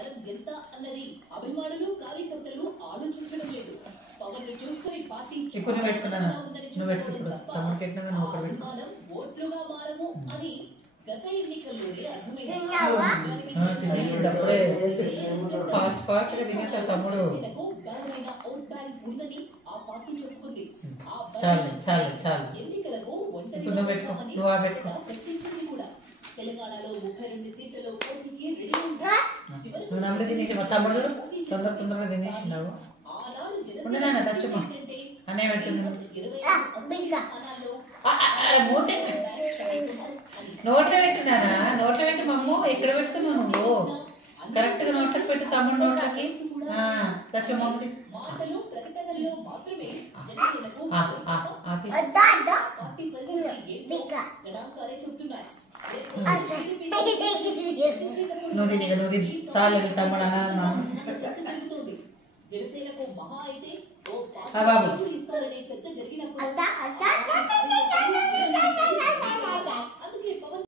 బలం ఎంత అన్నది అభిమానులు కార్యకర్తలు ఆలోచించడం లేదు. పవన్ ని చూసుకుని పార్టీ ఓట్లుగా మారము అని గత ఎన్నికల్లోనే అర్థమైంది. బలమైన అవుట్ బ్యాంక్ ఉందని ఆ పార్టీ చెప్పుకుంది. ఎన్నికలకు ప్రశ్నించింది కూడా. తెలంగాణలో 32 సీట్లలో పోటీకి రెడీ ఉంది. నోట్లో పెట్టినానా? నోట్లో పెట్టి మమ్ము ఎక్కడ పెడుతున్నావు నువ్వు? కరెక్ట్ గా నోట్లకు పెట్టు, తమ్ముడు నోట్లకి. మాటలు ప్రకటనల్లో మాత్రమే చెప్తున్నాయి. నువ్వు సార్లు తమ్ముడు అన్నా జనసేనకు మహా అయితే బాబు ఇస్తారనే చర్చ జరిగినప్పుడు